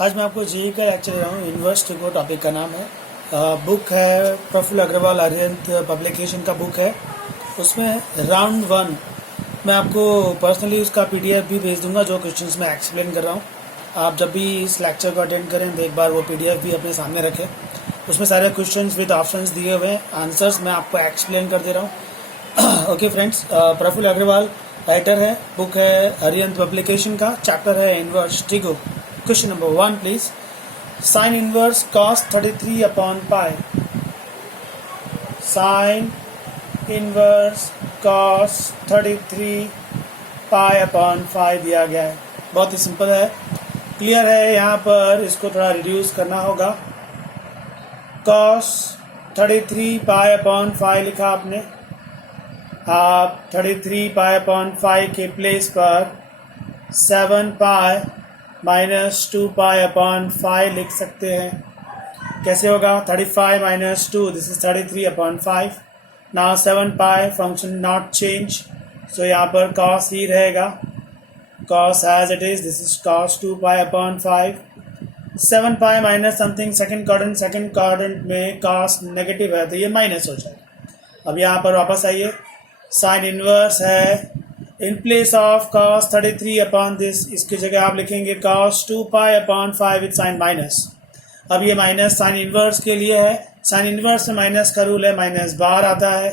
आज मैं आपको जेईई का लेक्चर दे रहा हूँ। इन्वर्स ट्रिगो टॉपिक का नाम है। बुक है प्रफुल्ल अग्रवाल अरिहंत पब्लिकेशन का बुक है। उसमें राउंड 1 मैं आपको पर्सनली उसका पीडीएफ भी भेज दूंगा, जो क्वेश्चंस मैं एक्सप्लेन कर रहा हूँ। आप जब भी इस लेक्चर को अटेंड करें तो एक बार वो पीडीएफ भी अपने सामने रखें। उसमें सारे क्वेश्चंस विद ऑप्शंस दिए हुए हैं, आंसर्स मैं आपको एक्सप्लेन कर दे रहा हूँ। Okay friends, Prafull Agrawal writer है, बुक है अरिहंत पब्लिकेशन का, चैप्टर है inverse trigo. Question number 1 please. Sine inverse cos 33 upon pi. Sine inverse cos 33 pi upon 5 दिया गया है। बहुत ही सिंपल है, क्लियर है। यहाँ पर इसको थोड़ा रिड्यूस करना होगा। cos 33 pi upon 5 लिखा आपने। आप 33 pi upon 5 के प्लेस पर 7 pi -2 पाई अपॉन 5 लिख सकते हैं। कैसे होगा? 35 - 2, this is 33 upon 5। Now 7 pi function not change, so यहाँ पर cos ही रहेगा। cos as it is, this is cos 2 pi upon 5। 7 pi minus something, second quadrant में cos नेगेटिव है तो ये माइनस हो जाएगा। अब यहाँ पर वापस आइए, साइन इनवर्स है, in place of cos 33 upon this, इसकी जगह आप लिखेंगे cos 2 pi upon 5 with sine minus. अब ये माइनस साइन इनवर्स के लिए है, साइन इनवर्स में माइनस का रूल है, माइनस बार आता है,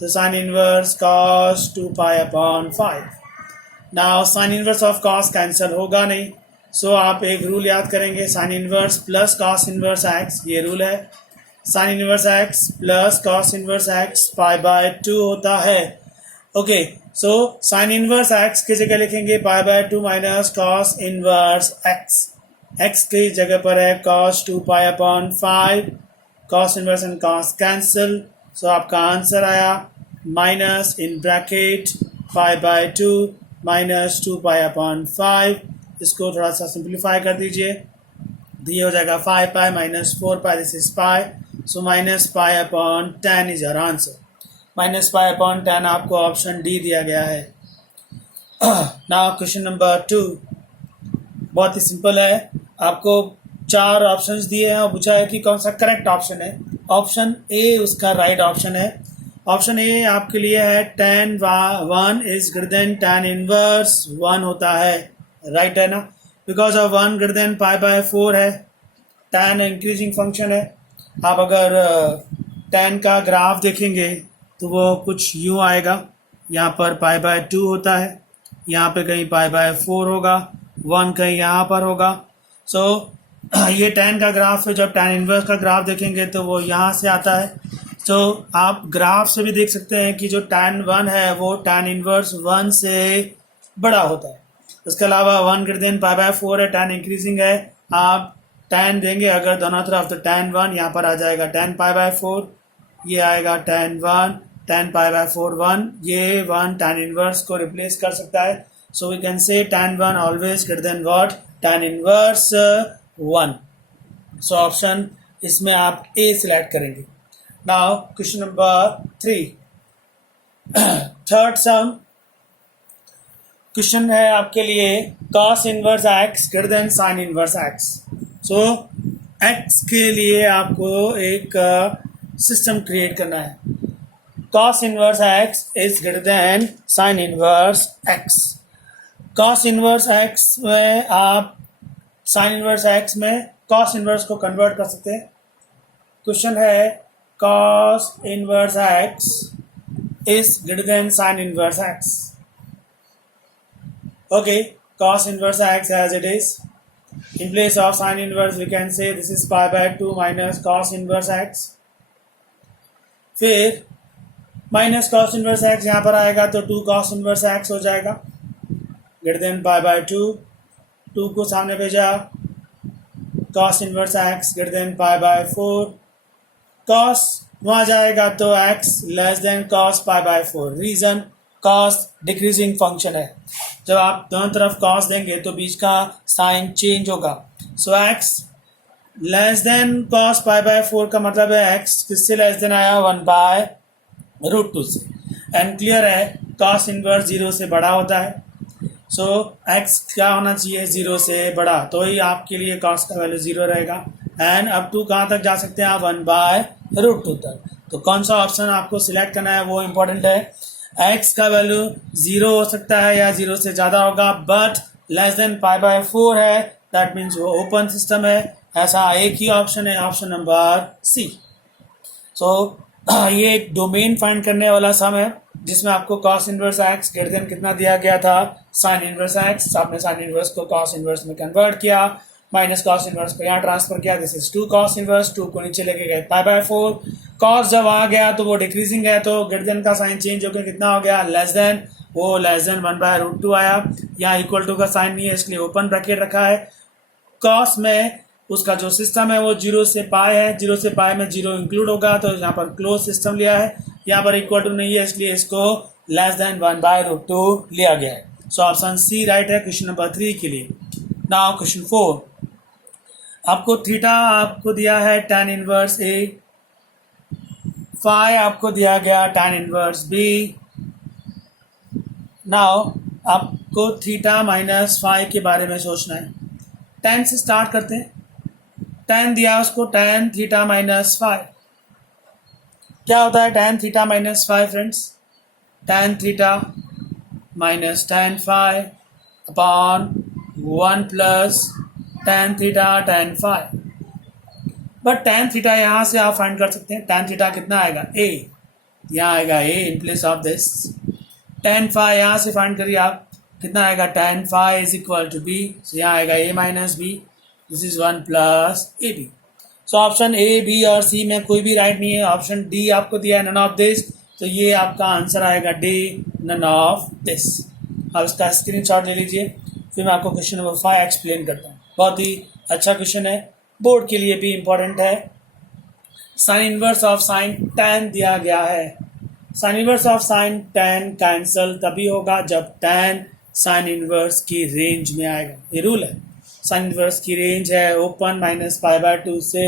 तो sine inverse cos 2 pi upon 5। Now sine inverse of cos cancel होगा नहीं, सो आप एक रूल याद करेंगे, sine inverse plus cos inverse x, ये रूल है। Sine inverse x plus cos inverse x π/2 होता है। Okay, so sine inverse x की जगह लिखेंगे π/2 minus cos inverse x। x की जगह पर है cos 2 pi upon 5, cos inverse and cos cancel, so आपका आंसर आया minus in bracket π/2 minus 2 pi upon 5। इसको थोड़ा सा सिंप्लीफाई कर दीजिए, दिए हो जाएगा 5 pi minus 4 pi, this is pi, so minus pi upon 10 is your answer. Minus pi upon 10 आपको ऑप्शन डी दिया गया है। नाउ क्वेश्चन नंबर 2 बहुत ही सिंपल है। आपको 4 ऑप्शंस दिए हैं और पूछा है कि कौन सा करेक्ट ऑप्शन है। ऑप्शन ए उसका राइट ऑप्शन है। ऑप्शन ए आपके लिए है tan 1 is greater than tan inverse 1 होता है, राइट है ना, बिकॉज ऑफ 1 ग्रेटर देन π/4 है। tan इंक्रीजिंग फंक्शन है। आप अगर tan का ग्राफ देखेंगे तो वो कुछ यूँ आएगा, यहाँ पर π/2 होता है, यहाँ पे कहीं π/4 होगा, 1 कहीं यहाँ पर होगा। सो ये tan का ग्राफ है। जब tan इनवर्स का ग्राफ देखेंगे तो वो यहाँ से आता है। सो आप ग्राफ से भी देख सकते हैं कि जो tan 1 है वो tan इनवर्स 1 से बड़ा होता है। इसके अलावा 1 ग्रेटर देन π/4 है, tan इंक्रीजिंग है, आप tan देंगे अगर दोनों तरफ तो tan 1 यहाँ पर आ जाएगा tan π/4, ये आएगा tan 1, tan π/4 1, ये 1 tan इनवर्स को रिप्लेस कर सकता है। So we can say tan 1 always greater than what, tan inverse 1। So option इसमें आप ए सिलेक्ट करेंगे। Now question number 3, third sum question है आपके लिए, cos inverse x greater than sin inverse x। So x के लिए आपको एक सिस्टम क्रिएट करना है। cos inverse x is greater than sin inverse x। cos inverse x में आप sin इनवर्स x में cos इनवर्स को कन्वर्ट कर सकते हैं। क्वेश्चन है cos inverse x is greater than sin inverse x। Okay, cos inverse x as it is. In place of sin inverse, we can say this is π/2 minus cos inverse x. फिर minus cos inverse x यहाँ पर आएगा तो 2 cos inverse x हो जाएगा, greater than π/2, 2 को सामने भेजा, cos inverse x greater than π/4, cos वहाँ जाएगा तो x less than cos π/4। Reason, cos decreasing function है, जब आप दोनों तरफ cos देंगे तो बीच का साइन चेंज होगा। सो x लेस देन cos π/4 का मतलब है x किससे लेस देन आया, 1/√2 से। एंड क्लियर है cos इनवर्स 0 से बड़ा होता है। सो एक्स क्या होना चाहिए, 0 से बड़ा, तो ही आपके लिए कॉस का वैल्यू 0 रहेगा। एंड अब टू कहाँ तक जा सकते हैं आप, 1/√2 तक। तो कौन सा ऑप्शन आपको सिलेक्ट करना है वो इम्पोर्टेंट है। एक्स का वैल्यू 0 हो सकता है या 0 से ज़्यादा होगा, बट लेस देन π/4 है, दैट मीन्स वो ओपन सिस्टम है। ऐसा एक ही ऑप्शन है, ऑप्शन नंबर सी। सो ये एक डोमेन फाइंड करने वाला सम है जिसमें आपको cos inverse x greater than कितना दिया गया था, sin इनवर्स एक्स। आपने sin इनवर्स को cos इनवर्स में कन्वर्ट किया, माइनस cos इनवर्स को यहाँ ट्रांसफर किया, दिस इज 2 cos इनवर्स, 2 को नीचे लेके गए π/4। cos जब आ गया तो वो डिक्रीजिंग है, तो ग्रेटर देन का साइन चेंज होकर कितना हो गया, लेस देन, वो लेस देन 1/√2 आया। यहाँ इक्वल टू का साइन नहीं है इसलिए ओपन ब्रैकेट रखा है। cos में उसका जो सिस्टम है वो 0 से पाई है, 0 से पाई में 0 इंक्लूड होगा, तो यहाँ पर क्लोज सिस्टम लिया है। यहाँ पर इक्वल टू नहीं है इसलिए इसको लेस देन 1/√2 लिया गया है। सो ऑप्शन सी राइट है क्वेश्चन नंबर 3 के लिए। नाउ क्वेश्चन 4, आपको थीटा आपको दिया है tan इनवर्स ए, फाई आपको दिया गया tan इनवर्स बी। नाउ आपको थीटा माइनस फाई के बारे में सोचना है। tan से स्टार्ट करते हैं। tan दिया उसको tan थीटा माइनस फाई, क्या होता है tan theta minus phi friends, tan theta minus tan phi upon 1 plus tan theta tan phi. But tan theta यहाँ से आप फाइंड कर सकते हैं। tan थीटा कितना आएगा, a, यहाँ आएगा a in place of this. tan phi यहाँ से फाइंड करिए आप, कितना आएगा, tan phi is equal to b, यहाँ आएगा a minus b, this is 1 plus ab। So option a, b और सी में कोई भी राइट नहीं है। ऑप्शन डी आपको दिया है नन ऑफ दिस, तो ये आपका आंसर आएगा डी, नन ऑफ दिस। अब इसका स्क्रीनशॉट ले लीजिए, फिर मैं आपको क्वेश्चन नंबर 5 एक्सप्लेन करता हूँ। बहुत ही अच्छा क्वेश्चन है, बोर्ड के लिए भी इम्पोर्टेंट है। Sine inverse of sine tan दिया गया है। Sine inverse of sine tan cancel तभी होगा जब tan साइन इनवर्स की रेंज में आएगा, ये रूल है। साइन इनवर्स की रेंज है ओपन -π/2 से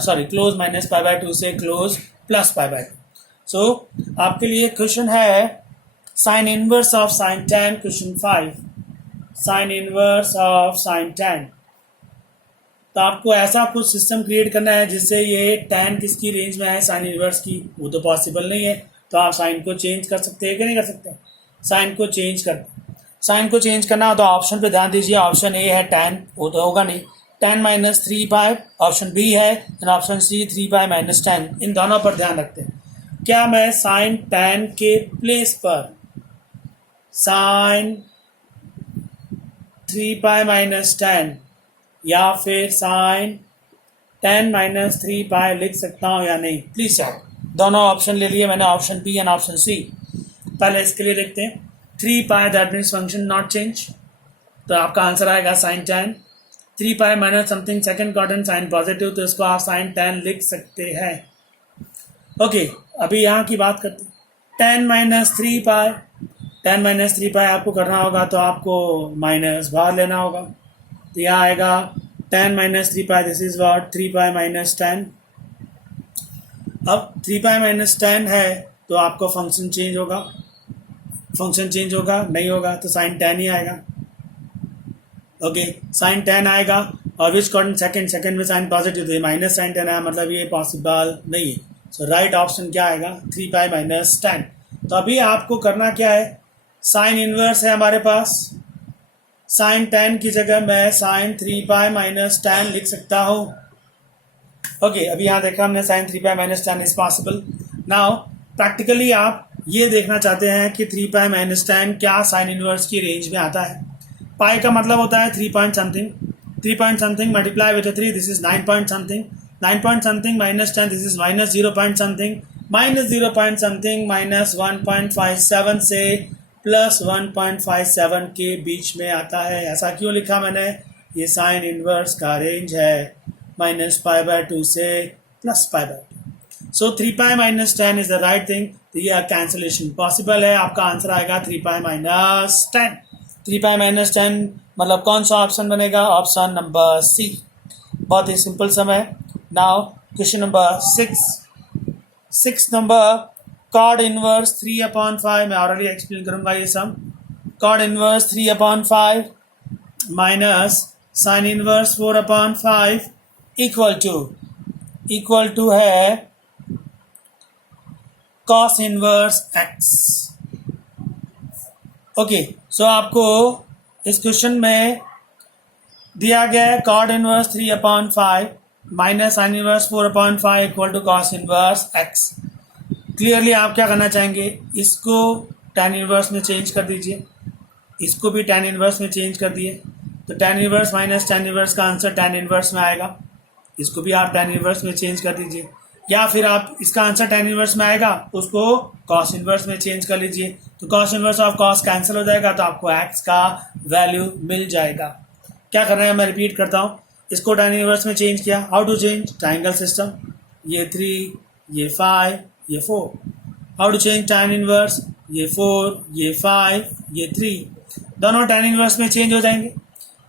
सॉरी क्लोज -π/2 से क्लोज +π/2। सो आपके लिए क्वेश्चन है sine inverse of sine tan, question 5, sign inverse of sine tan। तो आपको ऐसा कुछ सिस्टम क्रिएट करना है जिससे ये tan किसकी रेंज में है, साइन इनवर्स की। वो तो पॉसिबल नहीं है, तो आप साइन को चेंज कर सकते हैं कि नहीं कर सकते, साइन को चेंज करते। साइन को चेंज करना हो तो ऑप्शन पे ध्यान दीजिए। ऑप्शन ए है tan, वो तो होगा नहीं, tan माइनस 3π। ऑप्शन बी है and option C 3π minus tan। इन दोनों पर ध्यान रखते हैं। क्या मैं साइन tan के प्लेस पर साइन 3π माइनस tan या फिर साइन tan माइनस 3π लिख सकता हूँ या नहीं, प्लीज सर। दोनों ऑप्शन ले लिए मैंने, option B and option C. पहले इसके लिए देखते हैं। 3π that means function not change, तो आपका आंसर आएगा sine tan। 3π minus something second quadrant sine positive, तो इसको आप साइन tan लिख सकते हैं। ओके, अभी यहाँ की बात करते हैं। tan माइनस 3π, tan माइनस 3π आपको करना होगा तो आपको माइनस बाहर लेना होगा, तो यहाँ आएगा tan minus 3π, this is what 3π minus tan। अब 3π माइनस tan है तो आपको फंक्शन चेंज होगा, फंक्शन चेंज होगा नहीं होगा तो साइन tan ही आएगा। ओके, साइन tan आएगा और विच कॉर्डन सेकंड में साइन पॉजिटिव, तो ये माइनस साइन tan आया, मतलब ये पॉसिबल नहीं है। सो राइट ऑप्शन क्या आएगा, 3π माइनस tan। तो अभी आपको करना क्या है, साइन इनवर्स है हमारे पास, साइन tan की जगह मैं साइन 3π माइनस tan लिख सकता हूँ। ओके, अभी यहाँ देखा हमने sine 3π minus tan is possible. Now practically आप ये देखना चाहते हैं कि 3π माइनस tan क्या साइन इनवर्स की रेंज में आता है। पाई का मतलब होता है 3 point something, 3 point something multiply with 3, this is 9 point something, 9 point something minus 10, this is minus 0 point something, minus 0 point something minus 1.57 से प्लस 1.57 के बीच में आता है। ऐसा क्यों लिखा मैंने, ये साइन इनवर्स का रेंज है -π/2 से +π/2। So 3π minus tan is the right thing. तो ये कैंसिलेशन पॉसिबल है, आपका आंसर आएगा 3π माइनस tan। 3π माइनस tan मतलब कौन सा ऑप्शन बनेगा, ऑप्शन नंबर सी। बहुत ही सिंपल सम है। Now question number 6 number cot inverse 3/5, मैं ऑलरेडी एक्सप्लेन करूंगा ये sum. Cot inverse 3/5 minus sine inverse 4/5 equal to है cos inverse x. Okay, so आपको इस क्वेश्चन में दिया गया है cot inverse 3/5 minus sine inverse 4/5 equal to cos inverse x. Clearly आप क्या करना चाहेंगे, इसको tan इनवर्स में चेंज कर दीजिए, इसको भी tan इनवर्स में चेंज कर दिए, तो tan inverse minus tan inverse का आंसर tan इनवर्स में आएगा। इसको भी आप tan इनवर्स में चेंज कर दीजिए, या फिर आप इसका आंसर tan इनवर्स में आएगा उसको cos इनवर्स में चेंज कर लीजिए, तो cos inverse of cos cancel हो जाएगा, तो आपको x का वैल्यू मिल जाएगा। क्या कर रहे हैं, मैं रिपीट करता हूँ, इसको tan इनवर्स में चेंज किया। How to change, triangle system, ये 3, ये 5, ये 4। How to change tan inverse, ये 4, ये 5, ये 3, दोनों tan इनवर्स में चेंज हो जाएंगे।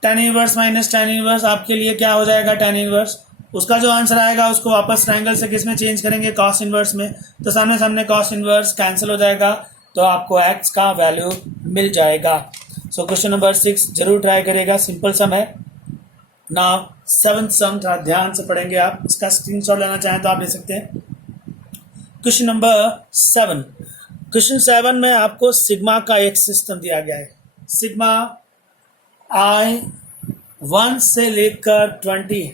tan inverse minus tan inverse आपके लिए क्या हो जाएगा, tan इनवर्स। उसका जो आंसर आएगा उसको वापस ट्राइंगल से किस में चेंज करेंगे, cos इनवर्स में, तो सामने सामने cos इनवर्स कैंसिल हो जाएगा, तो आपको x का वैल्यू मिल जाएगा। सो क्वेश्चन नंबर 6 जरूर ट्राई करेगा, सिंपल सम है। नाउ 7th सम थोड़ा ध्यान से पढ़ेंगे आप, इसका स्क्रीनशॉट लेना चाहें तो आप ले सकते हैं। क्वेश्चन नंबर 7, क्वेश्चन 7 में आपको सिग्मा का एक सिस्टम दिया गया है। सिग्मा i 1 से लेकर 20,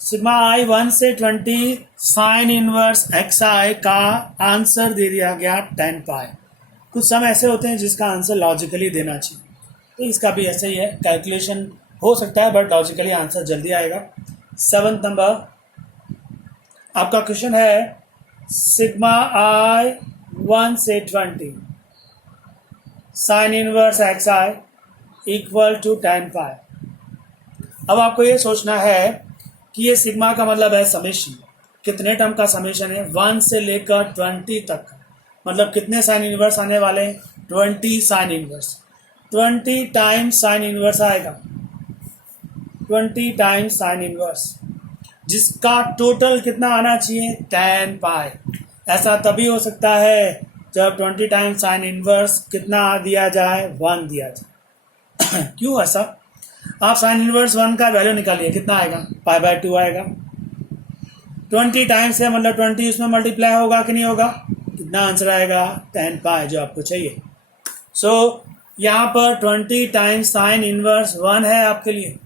सिग्मा i 1 से 20 साइन इनवर्स xi का आंसर दे दिया गया 10 पाई। कुछ सम ऐसे होते हैं जिसका आंसर लॉजिकली देना चाहिए, तो इसका भी ऐसे ही है, कैलकुलेशन हो सकता है बट लॉजिकली आंसर जल्दी आएगा। 7th नंबर आपका क्वेश्चन है, सिग्मा i 1 से 20 sine inverse xi equal to 10 pi. अब आपको ये सोचना है कि ये सिग्मा का मतलब है समेशन, कितने टर्म का समेशन है, 1 से लेकर 20 तक, मतलब कितने साइन इनवर्स आने वाले हैं, 20 sine inverse, 20 times sine inverse आएगा, 20 टाइम्स साइन इनवर्स, जिसका टोटल कितना आना चाहिए, 10 पाई। ऐसा तभी हो सकता है जब 20 टाइम्स साइन इनवर्स कितना दिया जाए, 1 दिया जाए। क्यों ऐसा, आप साइन इनवर्स 1 का वैल्यू निकालिए, कितना आएगा, π/2 आएगा। 20 टाइम्स है मतलब 20 उसमें मल्टीप्लाई होगा कि नहीं होगा, कितना आंसर आएगा, 10 पाई जो आपको चाहिए। सो यहाँ पर 20 टाइम्स साइन इनवर्स 1 है आपके लिए।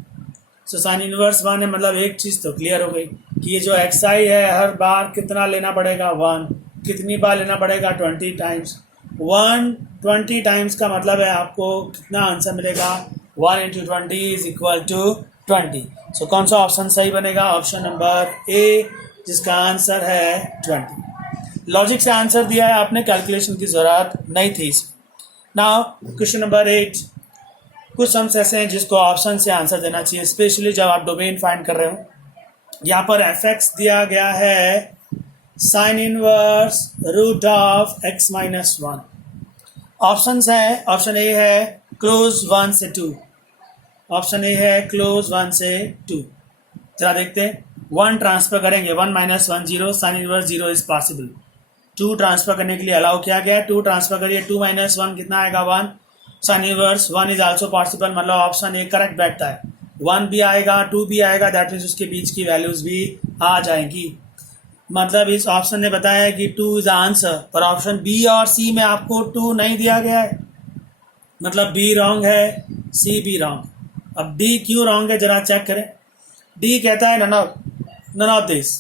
सो साइन इनवर्स 1 है, मतलब एक चीज़ तो क्लियर हो गई कि ये जो xi है हर बार कितना लेना पड़ेगा, 1। कितनी बार लेना पड़ेगा, 20 टाइम्स। 120 टाइम्स का मतलब है आपको कितना आंसर मिलेगा, 1 × 20 इज इक्वल टू 20। सो कौन सा ऑप्शन सही बनेगा, ऑप्शन नंबर ए, जिसका आंसर है 20। लॉजिक से आंसर दिया है आपने, कैलकुलेशन की ज़रूरत नहीं थी इसमें। नाउ क्वेश्चन नंबर 8, कुछ सम्स ऐसे हैं जिसको ऑप्शन से आंसर देना चाहिए, स्पेशली जब आप डोमेन फाइंड कर रहे हो। यहाँ पर fx दिया गया है sine inverse root of x - 1। Option है, ऑप्शन ए है क्लोज 1 से 2, ऑप्शन ए है क्लोज 1 से 2। जरा देखते हैं, 1 ट्रांसफर करेंगे, 1 - 1 0, sine inverse 0 is possible. 2 transfer करने के लिए अलाउ किया गया है, 2 ट्रांसफर करिए, 2 - 1 कितना आएगा, 1। Sine inverse 1 is also possible, मतलब ऑप्शन ए करेक्ट बैठता है। 1 भी आएगा, 2 भी आएगा, दैट मीन्स उसके बीच की वैल्यूज भी आ जाएंगी। मतलब इस ऑप्शन ने बताया है कि 2 इज आंसर, पर ऑप्शन बी और सी में आपको 2 नहीं दिया गया है, मतलब बी रॉन्ग है, सी भी रॉन्ग। अब डी क्यों रॉन्ग है जरा चेक करें। डी कहता है नन ऑफ दिस,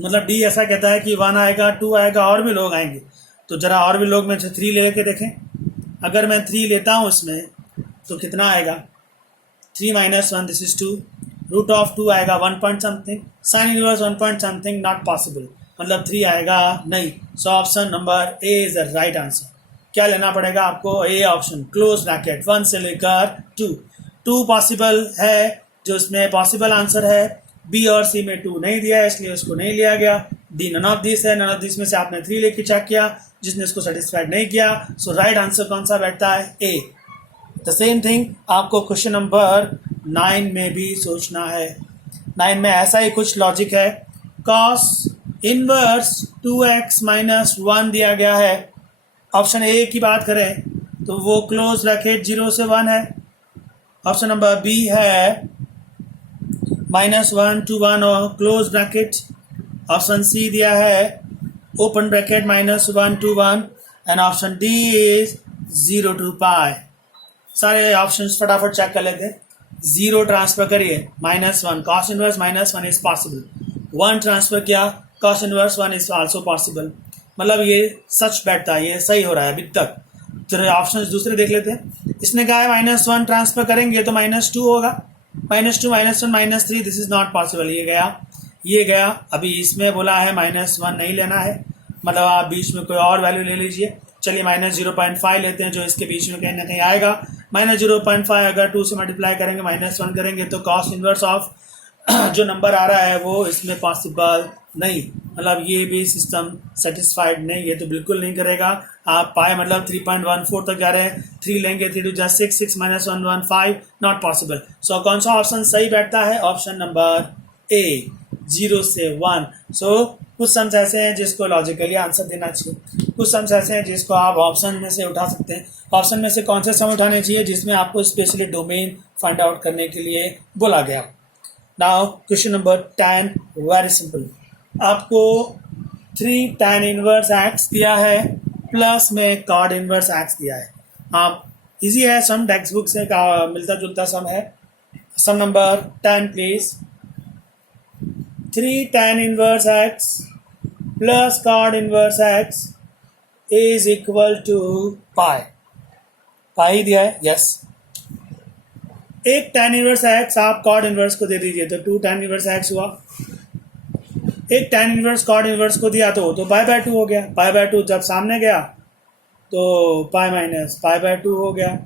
मतलब डी ऐसा कहता है कि 1 आएगा, 2 आएगा, और भी लोग आएंगे। तो जरा और भी लोग में से 3 लेके देखें। अगर मैं 3 लेता हूँ इसमें तो कितना आएगा, 3 - 1 दिस इज 2, रूट ऑफ 2 आएगा 1 point something, sine inverse 1 point something, not possible, मतलब 3 आएगा नहीं। So option number A is the right answer. क्या लेना पड़ेगा आपको, ए ऑप्शन, क्लोज ब्रैकेट 1 से लेकर 2। 2 पॉसिबल है, जो इसमें पॉसिबल आंसर है। बी और सी में 2 नहीं दिया है, इसलिए उसको नहीं लिया गया। डी नन ऑफ दिस है, नन ऑफ दिस में से आपने 3 लेके चेक किया, जिसने इसको सेटिस्फाइड नहीं किया। सो राइट आंसर कौन सा बैठता है, ए। द सेम थिंग आपको क्वेश्चन नंबर 9 में भी सोचना है। 9 में ऐसा ही कुछ लॉजिक है, cos इनवर्स 2x - 1 दिया गया है। ऑप्शन ए की बात करें तो वो क्लोज ब्रैकेट 0 से 1 है। ऑप्शन नंबर बी है -1 to 1 और क्लोज ब्रैकेट। ऑप्शन सी दिया है open bracket -1 to 1 and option D is 0 to पाई। सारे ऑप्शंस फटाफट चेक कर लेते हैं। 0 ट्रांसफर करिए -1 कॉस इनवर्स -1 इज पॉसिबल। 1 ट्रांसफर किया cos inverse 1 is also possible. मतलब ये सच बैठता है, ये सही हो रहा है अभी तक। तो ऑप्शंस दूसरे देख लेते हैं। इसने कहा है -1 ट्रांसफर करेंगे तो -2 होगा। -2 -1 -3 दिस इज नॉट पॉसिबल। ये गया। अभी इसमें बोला है -1 नहीं लेना है, मतलब आप बीच में कोई और वैल्यू ले लीजिए। चलिए -0.5 लेते हैं जो इसके बीच में कहीं ना कहीं आएगा। -0.5 अगर 2 से मल्टीप्लाई करेंगे -1 करेंगे तो कॉस इनवर्स ऑफ जो नंबर आ रहा है वो इसमें पॉसिबल नहीं। मतलब ये भी सिस्टम सेटिस्फाइड नहीं, ये तो बिल्कुल नहीं करेगा। आप पाए मतलब 3.14 तक जा रहे हैं। 3 लेंगे 3 2 6 6 -1 1 5 नॉट पॉसिबल। सो कौन सा ऑप्शन सही बैठता है? ऑप्शन नंबर ए 0 से 1। सो कुछ सम्स ऐसे हैं जिसको लॉजिकली आंसर देना चाहिए, कुछ सम्स ऐसे हैं जिसको आप ऑप्शन में से उठा सकते हैं। ऑप्शन में से कौन से सम उठाने चाहिए? जिसमें आपको स्पेशली डोमेन फाइंड आउट करने के लिए बोला गया। Now question number 10 very simple. आपको 3 tan इनवर्स एक्स दिया है प्लस में कॉड इनवर्स एक्स दिया है। आप इजी है, सम टेक्स्ट बुक से मिलता जुलता सम है। Sum number 10 please. 3 tan inverse x plus cot inverse x is equal to pi. Pi दिया है, यस। एक tan इनवर्स एक्स आप कॉड इनवर्स को दे दीजिए तो 2 tan इनवर्स एक्स हुआ। एक tan इनवर्स कॉड इनवर्स को दिया तो पाई/2 हो गया। पाई/2 जब सामने गया तो पाई माइनस पाई/2 हो गया।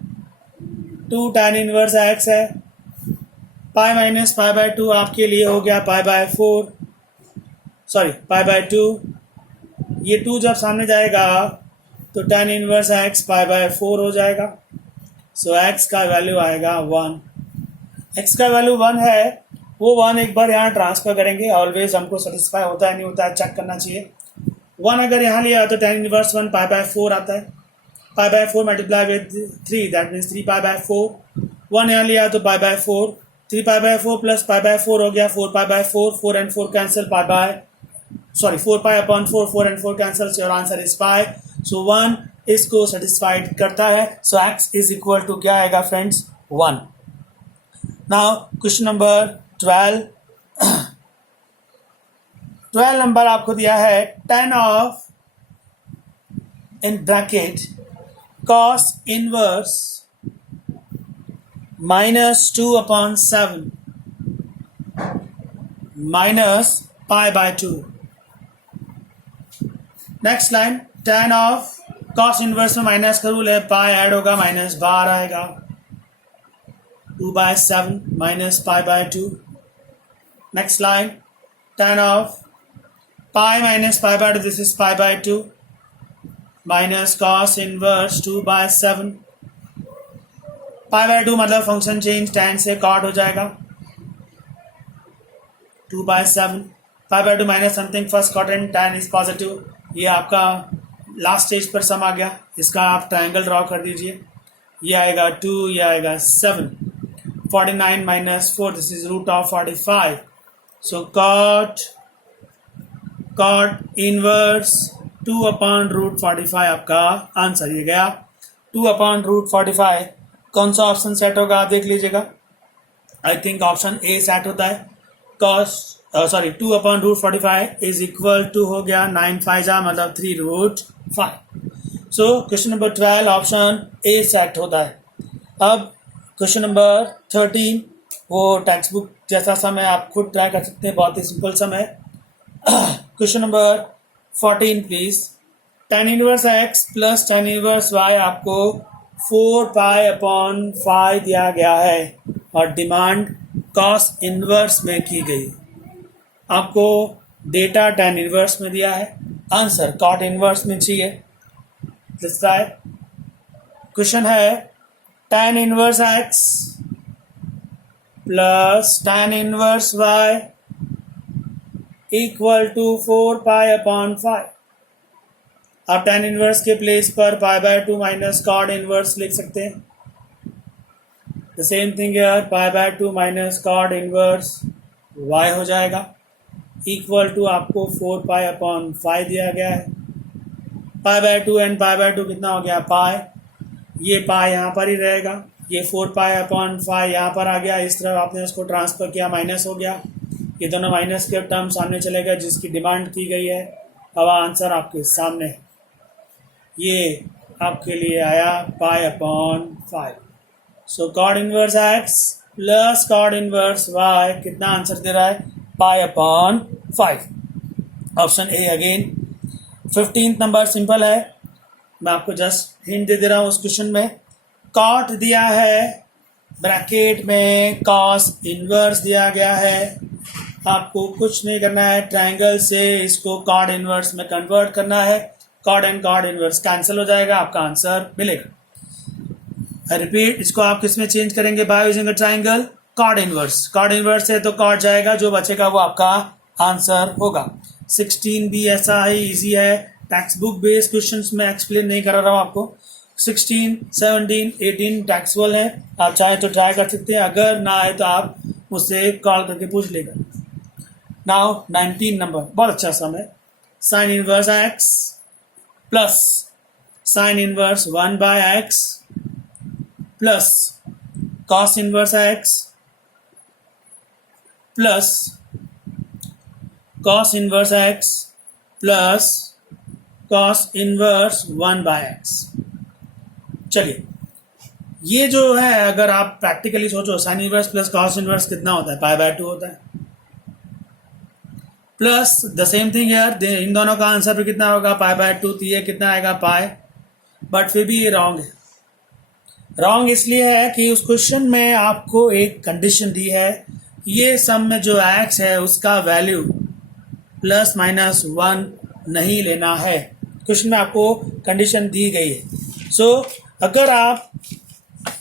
2 tan इनवर्स एक्स है, पाई माइनस पाई/2 आपके लिए हो गया पाई/4, सॉरी पाई/2। ये 2 जब सामने जाएगा तो tan इनवर्स एक्स पाई/4 हो जाएगा। सो x का वैल्यू आएगा 1। x का वैल्यू 1 है, वो 1 एक बार यहाँ ट्रांसफर करेंगे। ऑलवेज हमको सेटिस्फाई होता है नहीं होता है चेक करना चाहिए। 1 अगर यहाँ लिया तो tan इनवर्स 1 पाई/4 आता है। पाई/4 मल्टीप्लाई विद 3 दैट मीन्स 3 पाई/4। 1 यहाँ लिया तो पाई/4, 3 पाई/4 प्लस पाई/4 हो गया 4 पाई/4। 4 and 4 कैंसिल, 4 पाई/4, 4 and 4 cancel. Your answer is pi. So 1 इसको सेटिस्फाइड करता है। So x is equal to क्या आएगा फ्रेंड्स? 1। Now question number 12। 12 नंबर आपको दिया है tan of in bracket cos inverse -2/7 minus पाई/2। Next line tan of cos inverse में माइनस का रूल है, पाई ऐड होगा -12 आएगा। 2/7 माइनस पाई/2। Next line tan of pi minus पाई/2 दिस इज पाई/2 माइनस cos इनवर्स 2/7। पाई/2 मतलब फंक्शन चेंज, tan से कॉट हो जाएगा 2/7। पाई/2 minus something first cot and tan is positive. ये आपका लास्ट स्टेज पर सम आ गया। इसका आप ट्रायंगल ड्रॉ कर दीजिए। ये आएगा 2, ये आएगा 7। 49 minus 4 this is root of 45। So cot inverse 2/√45 आपका आंसर। ये गया 2/√45। कौन सा ऑप्शन सेट होगा आप देख लीजिएगा। I think option A set होता है। कॉस 2/√45 इज इक्वल टू हो गया 9/5 मतलब 3√5। So question number 12 option A set होता है। अब क्वेश्चन नंबर 13 वो टेक्स्ट बुक जैसा सम है, आप खुद ट्राई कर सकते हैं, बहुत ही सिंपल सम है। Question number 14 please. tan inverse x plus tan inverse y आपको 4π/5 दिया गया है और डिमांड cos इनवर्स में की गई। आपको डेटा tan इनवर्स में दिया है, आंसर cot इनवर्स में चाहिए। क्वेश्चन है tan inverse x plus tan inverse y equal to 4π/5। आप tan इनवर्स के प्लेस पर π/2 माइनस cot इनवर्स लिख सकते हैं. द सेम थिंग यार, π/2 माइनस cot इनवर्स y हो जाएगा इक्वल टू आपको 4π/5 दिया गया है. π/2 एंड π/2 कितना हो गया पाई. ये पाई यहाँ पर ही रहेगा, ये 4π/5 यहाँ पर आ गया. इस तरह आपने उसको ट्रांसफर किया, माइनस हो गया. ये दोनों माइनस के टर्म सामने चले गए जिसकी डिमांड की गई है. अब आंसर आपके सामने है. ये आपके लिए आया π/5. So cot inverse x plus cot inverse y कितना आंसर दे रहा है π/5. Option A again. 15th number simple है, मैं आपको जस्ट हिंट दे रहा हूँ. उस क्वेश्चन में cot दिया है, ब्रैकेट में cos इनवर्स दिया गया है. आपको कुछ नहीं करना है, ट्रायंगल से इसको cot इनवर्स में कन्वर्ट करना है. cot and cot inverse cancel हो जाएगा, आपका आंसर मिलेगा. आई रिपीट, इसको आप किस में चेंज करेंगे by using a triangle cot inverse. cot inverse है तो cot जाएगा, जो बचेगा वो आपका आंसर होगा. 16 भी ऐसा है, इजी है. टेक्स्ट बुक बेस्ड क्वेश्चंस में एक्सप्लेन नहीं कर रहा हूँ आपको. 16, 17, 18 टैक्सबल है. आप चाहे तो ट्राई कर सकते हैं, अगर ना आए तो आप मुझसे कॉल करके पूछ लेगा. नाउ 19 नंबर बहुत अच्छा सम है. Sine inverse x plus sine inverse 1/x plus cos inverse x plus cos inverse x plus cos inverse 1/x. चलिए, ये जो है अगर आप प्रैक्टिकली सोचो, sign inverse plus cos inverse कितना होता है π/2 होता है. प्लस द सेम थिंग यार, इन दोनों का आंसर भी कितना होगा π/2. तो ये कितना आएगा पाई. बट फिर भी ये रॉन्ग है. रॉन्ग इसलिए है कि उस क्वेश्चन में आपको एक कंडीशन दी है, ये सम में जो x है उसका वैल्यू प्लस माइनस 1 नहीं लेना है. क्वेश्चन में आपको कंडीशन दी गई है. सो अगर आप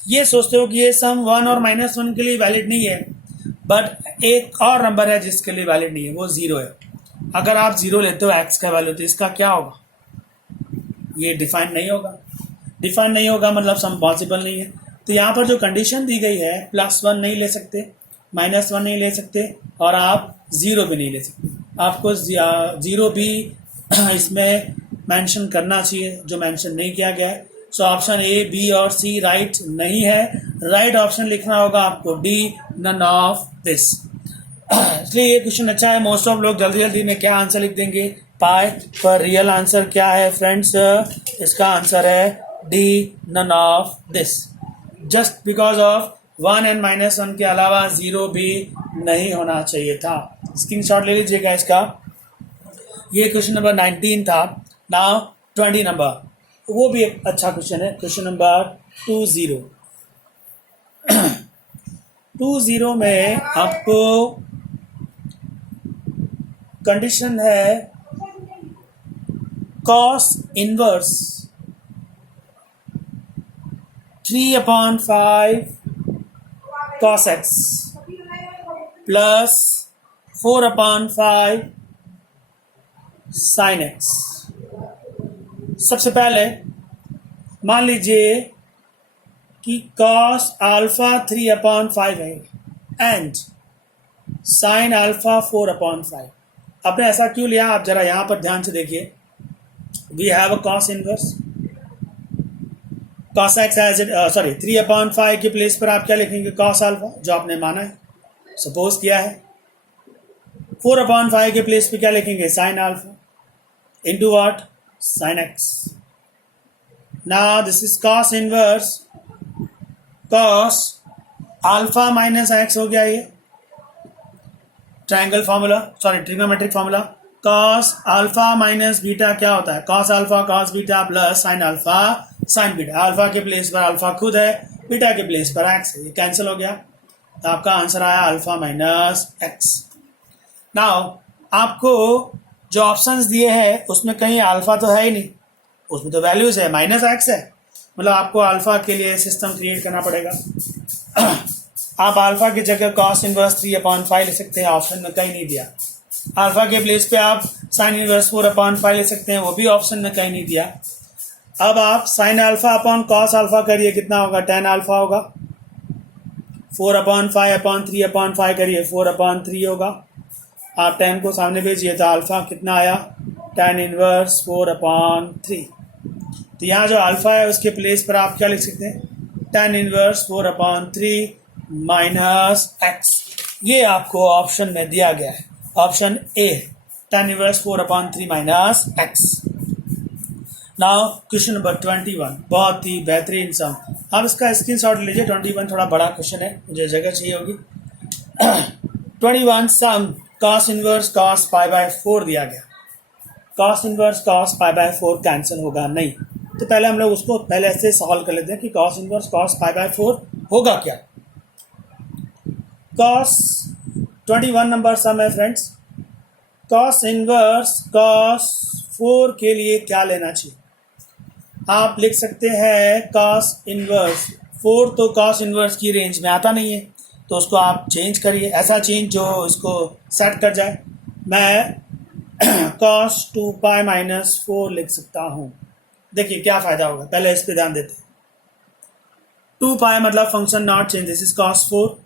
ये सोचते हो कि ये सम 1 और -1 के लिए वैलिड नहीं है, बट एक और नंबर है जिसके लिए वैलिड नहीं है, वो 0 है. अगर आप 0 लेते हो x का वैल्यू, तो इसका क्या होगा, ये डिफाइन नहीं होगा. डिफाइन नहीं होगा मतलब सम पॉसिबल नहीं है. तो यहाँ पर जो कंडीशन दी गई है, +1 नहीं ले सकते, -1 नहीं ले सकते, और आप 0 भी नहीं ले सकते. आपको 0 भी इसमें मेंशन करना चाहिए, जो मेंशन नहीं किया गया है. सो ऑप्शन ए, बी और सी राइट नहीं है. राइट ऑप्शन लिखना होगा आपको डी, नन ऑफ दिस. इसलिए ये क्वेश्चन अच्छा है. मोस्ट ऑफ लोग जल्दी जल्दी में क्या आंसर लिख देंगे पाई, पर रियल आंसर क्या है फ्रेंड्स, इसका आंसर है D, none of this. Just because of 1 and -1 के अलावा 0 भी नहीं होना चाहिए था. स्क्रीनशॉट ले लीजिएगा इसका. ये क्वेश्चन नंबर 19 था. नाउ 20 नंबर, वो भी एक अच्छा क्वेश्चन है. Question number 20. 20 में आपको कंडीशन है cos inverse 3/5 cos x plus 4/5 sin x. सबसे पहले मान लीजिए कि cos अल्फा 3/5 है एंड sin अल्फा 4/5. आपने ऐसा क्यों लिया, आप जरा यहां पर ध्यान से देखिए. We have a cos inverse. cos x as 3/5 के प्लेस पर आप क्या लिखेंगे, cos अल्फा, जो आपने माना है, सपोज किया है. 4/5 के प्लेस पे क्या लिखेंगे, sin alpha into what, sin x. Now this is cos inverse cos alpha minus x हो गया. ये triangle formula, trigonometric formula. cos alpha minus beta क्या होता है, cos alpha cos beta plus sin alpha sin beta. Alpha के place पर alpha खुद है, बीटा के प्लेस पर x है, ये कैंसिल हो गया. तो आपका आंसर आया अल्फा माइनस x. नाउ आपको जो ऑप्शंस दिए हैं उसमें कहीं अल्फा तो है ही नहीं, उसमें तो वैल्यूज है, -x है. मतलब आपको अल्फा के लिए सिस्टम क्रिएट करना पड़ेगा. आप अल्फा की जगह cos इनवर्स 3/5 ले सकते हैं. ऑप्शन में कहीं नहीं दिया. अल्फा के प्लेस पे आप साइन इनवर्स 4/5 ले सकते हैं, वो भी ऑप्शन में कहीं नहीं दिया। अब आप sine alpha upon cos alpha करिए, कितना होगा, tan अल्फा होगा। 4/5/3/5 करिए, 4/3 होगा। आप tan को सामने भेजिए तो अल्फा कितना आया, tan इनवर्स 4/3। तो यहाँ जो अल्फा है उसके प्लेस पर आप क्या लिख सकते हैं, tan इनवर्स 4/3 माइनस एक्स। ये आपको ऑप्शन में दिया गया है, ऑप्शन ए, tan inverse 4/3 minus x. Now question number 21, बहुत ही बेहतरीन सम। आप इसका स्क्रीनशॉट लीजिए, 21 थोड़ा बड़ा क्वेश्चन है, मुझे जगह चाहिए होगी। 21 सम cos इनवर्स cos π/4 दिया गया। cos इनवर्स cos π/4 कैंसिल होगा नहीं, तो पहले हम लोग उसको पहले से सॉल्व कर लेते हैं कि cos इनवर्स cos π/4 होगा क्या। cos 21 नंबर सम है फ्रेंड्स। cos इनवर्स cos 4 के लिए क्या लेना चाहिए, आप लिख सकते हैं cos इनवर्स 4, तो cos इनवर्स की रेंज में आता नहीं है, तो उसको आप चेंज करिए, ऐसा चेंज जो इसको सेट कर जाए। मैं cos 2π-4 लिख सकता हूँ। देखिए क्या फ़ायदा होगा, पहले इस पर ध्यान देते हैं। 2π मतलब function not change, this is cos 4।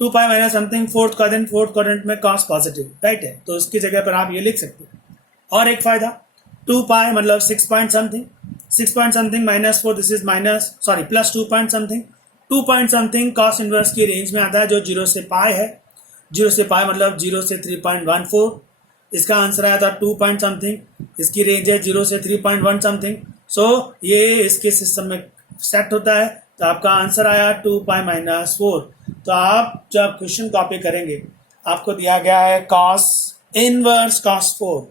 2π minus something, fourth quadrant में cos पॉजिटिव, राइट है, तो उसकी जगह पर आप ये लिख सकते हैं। और एक फ़ायदा, 2π मतलब 6 point something, 6 point something -4, this is plus 2 point something. 2 point something cos inverse की रेंज में आता है, जो 0 से पाई है। 0 से पाई मतलब 0 से 3.14। इसका आंसर आया था 2 पॉइंट समथिंग, इसकी रेंज है 0 से 3.1 समथिंग। सो ये इसके सिस्टम में सेट होता है, तो आपका आंसर आया 2π-4। तो आप जब क्वेश्चन कॉपी करेंगे, आपको दिया गया है cos inverse cos 4,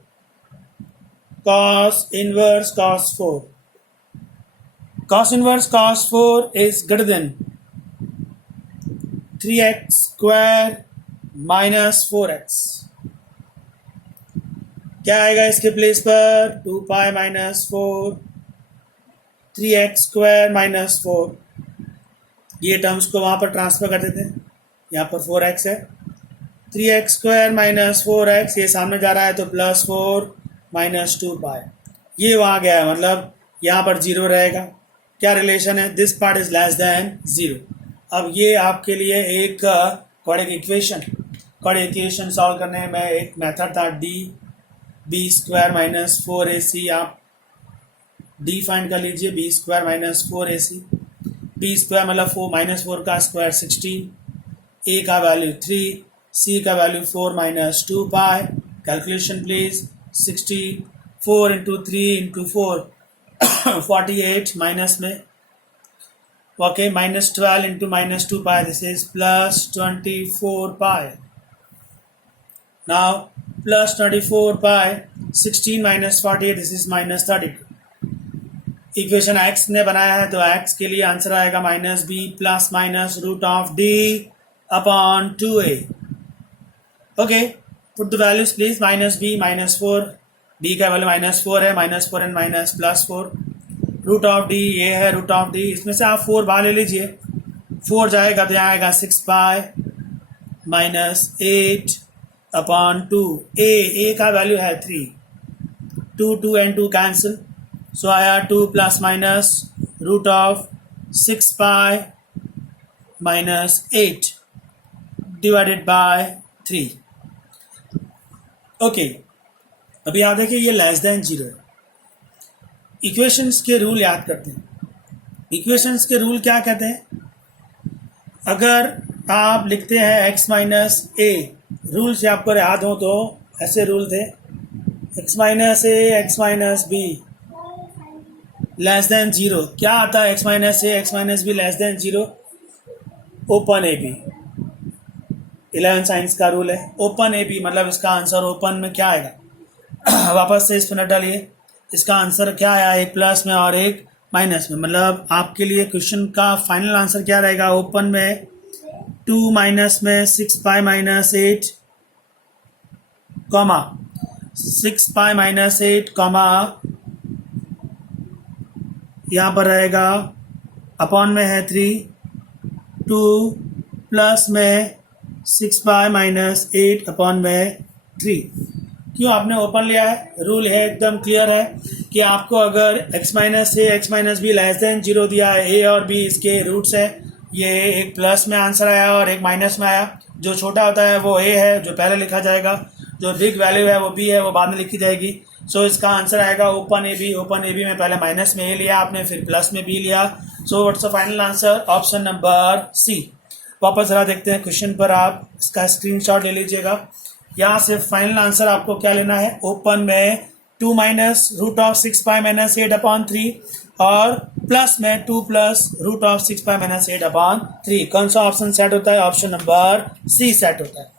cos inverse cos 4. Cos inverse cos 4 is greater than 3x square minus 4x. क्या आएगा इसके प्लेस पर, 2π-4 3x स्क्वायर माइनस 4। ये टर्म्स को वहाँ पर ट्रांसफर कर देते हैं, यहाँ पर 4x है, 3x स्क्वायर माइनस 4x, ये सामने जा रहा है तो +4 माइनस 2π, ये वहाँ गया है, मतलब यहाँ पर 0 रहेगा। क्या रिलेशन है, this part is less than 0। अब ये आपके लिए एक क्वाड्रेटिक इक्वेशन सॉल्व करने में एक मेथड था, b स्क्वायर माइनस 4ac। आप d फाइंड कर लीजिए, b square minus 4ac। b square मतलब 4 का स्क्वायर 16, a का वैल्यू 3, c का value 4 minus 2π। Calculation please, 64 into 3 into 4 48 minus में, okay, -12 into -2π, this is +24π। Now +24π, 16 minus 48, this is -32। Equation x ने बनाया है, तो x के लिए आंसर आएगा -b plus minus √d/2a। Okay, put the values please, -b -4, b का वैल्यू -4 है, -4 एंड माइनस +4, √d ये है √d, इसमें से आप 4 बाहर ले लीजिए, 4 जाएगा तो यहाँ आएगा 6π -8/2। a का वैल्यू है 3, 2 एंड 2 कैंसिल, सो आया 2 plus minus √6π -8 divided by 3। Okay, अभी याद है कि ये लेस देन 0 है। इक्वेशंस के रूल याद करते हैं। इक्वेशंस के रूल क्या कहते हैं, अगर आप लिखते हैं x माइनस a, रूल से आपको याद हो तो ऐसे रूल थे, x minus a x minus b less than 0। क्या आता है x minus a x minus b less than 0, open a b. 11 science का रूल है, ओपन ए बी मतलब इसका आंसर ओपन में क्या आएगा, वापस से इस मिनट डालिए, इसका आंसर क्या आया, एक प्लस में और एक माइनस में, मतलब आपके लिए क्वेश्चन का फाइनल आंसर क्या रहेगा, ओपन में 2 माइनस में 6π -8 कॉमा 6π -8 कॉमा यहाँ पर रहेगा अपॉन में है 3, 2 प्लस में 6π -8 अपॉन में 3। क्यों आपने ओपन लिया है? रूल है एकदम क्लियर है कि आपको अगर x minus A x minus be less than 0 दिया है, ए और बी इसके रूट्स है, ये एक प्लस में आंसर आया और एक माइनस में आया। जो छोटा होता है वो ए है, जो पहले लिखा जाएगा, जो बिग वैल्यू है वो बी है, वो बाद में लिखी जाएगी। सो इसका आंसर आएगा open a b. Open a b में पहले माइनस में ए लिया आपने, फिर प्लस में बी लिया। So what's the final answer? Option number c. वापस जरा देखते हैं क्वेश्चन पर, आप इसका स्क्रीनशॉट ले लीजिएगा। यहाँ से फाइनल आंसर आपको क्या लेना है? ओपन में 2 minus root of 6 pi minus 8/3 और प्लस में 2 plus root of 6 pi minus 8/3। कौन सा ऑप्शन सेट होता है? ऑप्शन नंबर सी सेट होता है।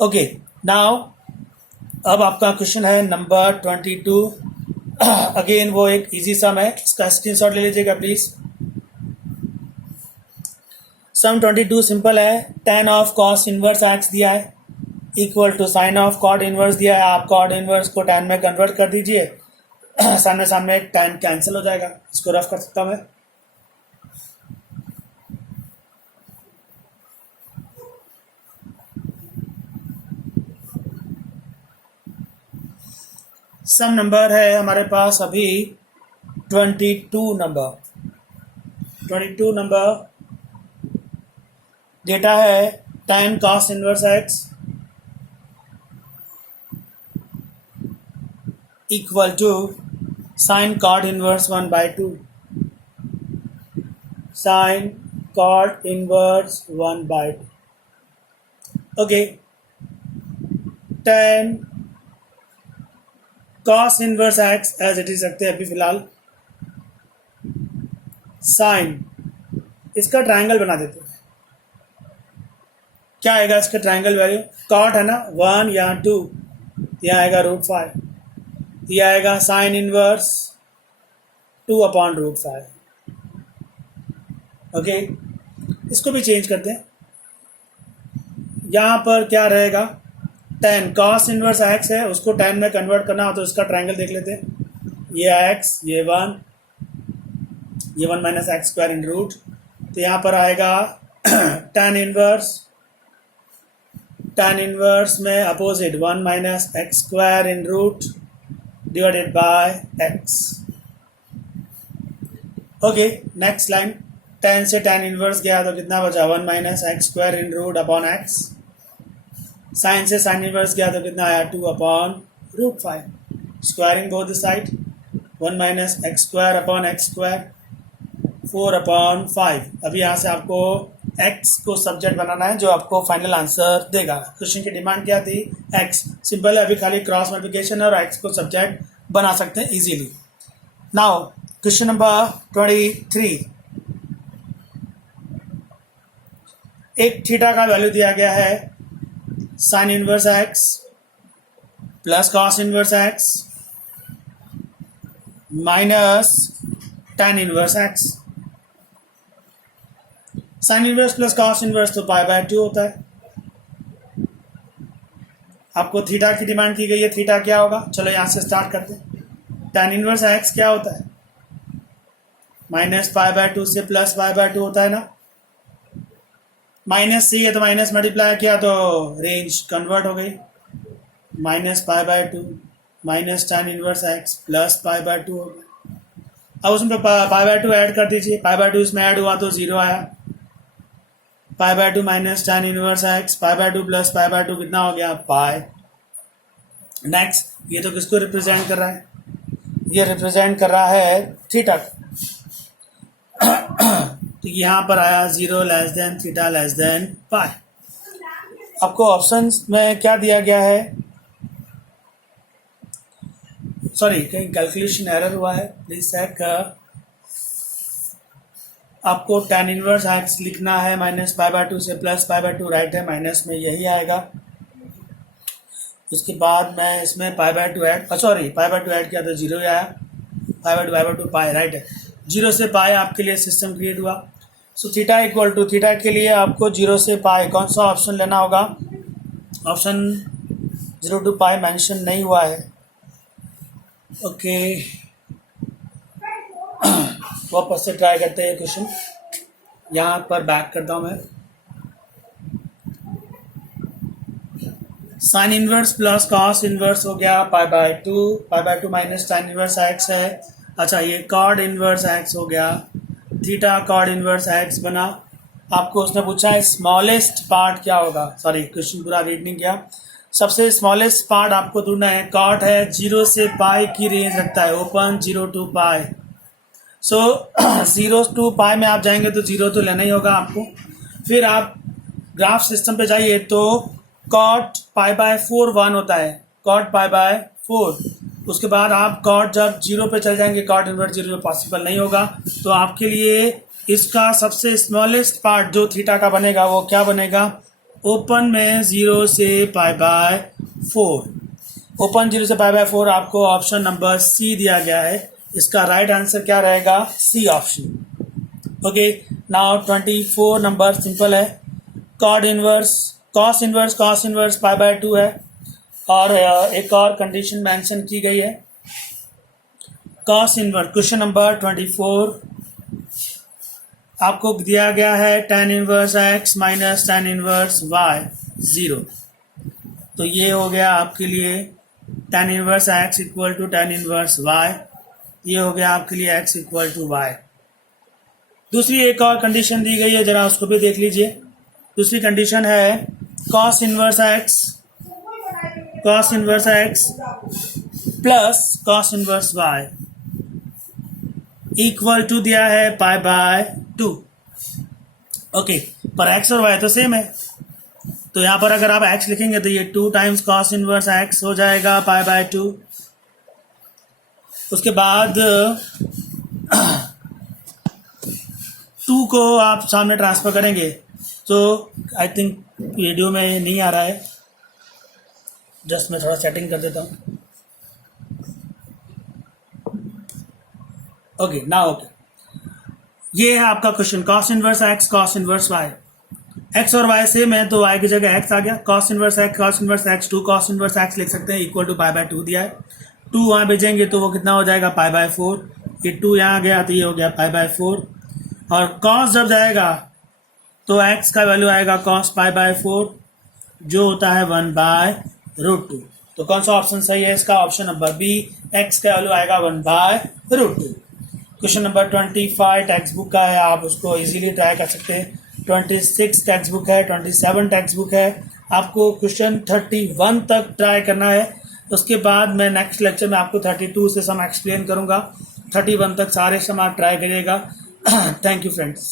ओके, नाउ अब आपका क्वेश्चन है नंबर 22। अगेन वो एक इजी सम है, इसका स्क्रीनशॉट ले लीजिएगा प्लीज। सम 22 सिंपल है। tan of cos inverse x दिया है equal to sine of cot inverse दिया है। आप कॉट इनवर्स को tan में कन्वर्ट कर दीजिए, सामने सामने tan कैंसिल हो जाएगा। इसको रफ कर सकता हूं मैं। सम नंबर है हमारे पास अभी 22 नंबर। 22 नंबर डेटा है tan cos inverse x equal to sine cot inverse 1/2। Sine cot inverse 1/2। Okay, tan cos inverse x as it is रखते हैं अभी फिलहाल। साइन, इसका ट्रायंगल बना देते हैं। क्या आएगा इसका ट्रायंगल वैल्यू? कॉट है ना, 1 या 2, यह आएगा √5। यह आएगा साइन इनवर्स 2/√5। ओके, इसको भी चेंज करते हैं। यहाँ पर क्या रहेगा? tan cos इनवर्स एक्स है, उसको tan में कन्वर्ट करना हो तो इसका ट्रायंगल देख लेते हैं। ये x, ये 1, ये 1 minus x square in root. तो यहाँ पर आएगा tan इनवर्स में opposite 1 minus x square in root divided by x। Okay, next line. tan से tan इनवर्स गया तो कितना बचा? 1 minus x square in root upon x. Sine से साइन इनवर्स गया तो कितना आया? 2/√5। Squaring both side, 1 minus x square upon x square 4/5। अभी यहाँ से आपको x को सब्जेक्ट बनाना है जो आपको फाइनल आंसर देगा। क्वेश्चन की डिमांड क्या थी? x। सिंपल है, अभी खाली क्रॉस मल्टीप्लिकेशन है और x को सब्जेक्ट बना सकते हैं इजीली। Now question number 23। एक थीटा का वैल्यू दिया गया है sine inverse x plus cos inverse x minus tan inverse x. Sign inverse plus cos inverse तो π/2 होता है। आपको थीटा की डिमांड की गई है, थीटा क्या होगा? चलो यहाँ से स्टार्ट करते हैं। tan इनवर्स एक्स क्या होता है? माइनस π/2 से प्लस π/2 होता है ना। माइनस सी है तो माइनस मल्टीप्लाई किया तो रेंज कन्वर्ट हो गई। Minus π/2 minus tan inverse x plus π/2 हो गया। अब उसमें π/2 ऐड कर दीजिए। π/2 इसमें ऐड हुआ तो 0 आया। π/2 minus tan inverse x, π/2 plus π/2 कितना हो गया? पाई। नेक्स्ट, ये तो किसको रिप्रेजेंट कर रहा है? ये रिप्रेजेंट कर रहा है थीटा। तो यहाँ पर आया 0 less than theta less than pi. आपको ऑप्शंस में क्या दिया गया है? सॉरी, कहीं कैलकुलेशन एरर हुआ है, प्लीज चेक। आपको tan इनवर्स एक्स लिखना है माइनस π/2 से प्लस π/2, राइट है, माइनस में यही आएगा। उसके बाद मैं इसमें π/2 ऐड, सॉरी π/2 ऐड किया तो 0 आया। π/2 पाई, राइट है। 0 से पाई आपके लिए सिस्टम क्रिएट हुआ। So theta equal to, theta के लिए आपको 0 से पाई कौन सा ऑप्शन लेना होगा? ऑप्शन 0 to पाई मेंशन नहीं हुआ है। ओके, वापस से ट्राई करते हैं क्वेश्चन। यहाँ पर बैक करता हूँ मैं। Sign inverse plus cos inverse हो गया pi by two minus sine inverse x है। अच्छा, ये कॉड इनवर्स एक्स हो गया, थीटा कॉड इनवर्स एक्स बना। आपको उसने पूछा है स्मॉलेस्ट पार्ट क्या होगा, सॉरी क्वेश्चन पूरा रीड नहीं किया। सबसे स्मॉलेस्ट पार्ट आपको ढूंढना है, कॉट है 0 से पाई की रेंज रखता है, open 0 to pi. So 0 to पाई में आप जाएंगे तो 0 तो लेना ही होगा आपको। फिर आप ग्राफ सिस्टम पे जाइए तो कॉट पाई बाय 4 1 होता है, कॉट पाई बाय 4। उसके बाद आप कॉट जब 0 पे चल जाएंगे, कॉट इनवर्स 0 पॉसिबल नहीं होगा। तो आपके लिए इसका सबसे स्मॉलेस्ट पार्ट जो थीटा का बनेगा वो क्या बनेगा, ओपन में 0 से पाई बाय 4। ओपन 0 से पाई बाय 4 आपको ऑप्शन नंबर सी दिया गया है। इसका राइट आंसर क्या रहेगा, C option. Okay, now 24 number simple है, cot inverse cos inverse pi by 2 है। और एक और कंडीशन मेंशन की गई है, कॉस इनवर्स क्वेश्चन नंबर 24 आपको दिया गया है tan inverse x minus tan inverse y 0। तो ये हो गया आपके लिए tan inverse x equal to tan inverse y, ये हो गया आपके लिए x इक्वल टू y। दूसरी एक और कंडीशन दी गई है, जरा उसको भी देख लीजिए। दूसरी कंडीशन है cos inverse x plus cos inverse y equal to दिया है पाई बाय 2। ओके, पर x और y तो सेम है, तो यहाँ पर अगर आप x लिखेंगे तो ये 2 टाइम्स कॉस इनवर्स x हो जाएगा पाई बाय 2। उसके बाद 2 को आप सामने ट्रांसफर करेंगे तो आई थिंक वीडियो में नहीं आ रहा है, जस्ट मैं थोड़ा सेटिंग कर देता हूँ। ओके, नाउ ओके, ये है आपका question cos inverse x cos inverse y। x और y सेम है तो y की जगह x आ गया, cos inverse x 2 cos inverse x लिख सकते हैं, इक्वल टू पाई बाय 2 दिया है। 2 वहाँ भेजेंगे तो वो कितना हो जाएगा, पाई बाय 4। ये 2 यहाँ गया तो ये हो गया पाई बाय 4। और कॉस जब जाएगा तो x का वैल्यू आएगा कॉस पाई बाय 4 जो होता है 1 बाय रूट 2। तो कौन सा ऑप्शन सही है इसका, ऑप्शन नंबर बी, x का वैल्यू आएगा 1 by root 2। Question number 25 textbook का है, आप उसको इजीली ट्राई कर सकते हैं। 26 टेक्स्ट बुक है, 27 टेक्स्ट बुक है। आपको क्वेश्चन 31 तक ट्राई करना है, उसके बाद मैं नेक्स्ट लेक्चर में आपको 32 से सम एक्सप्लेन करूंगा। 31 तक सारे सम आप ट्राई करिएगा। Thank you friends.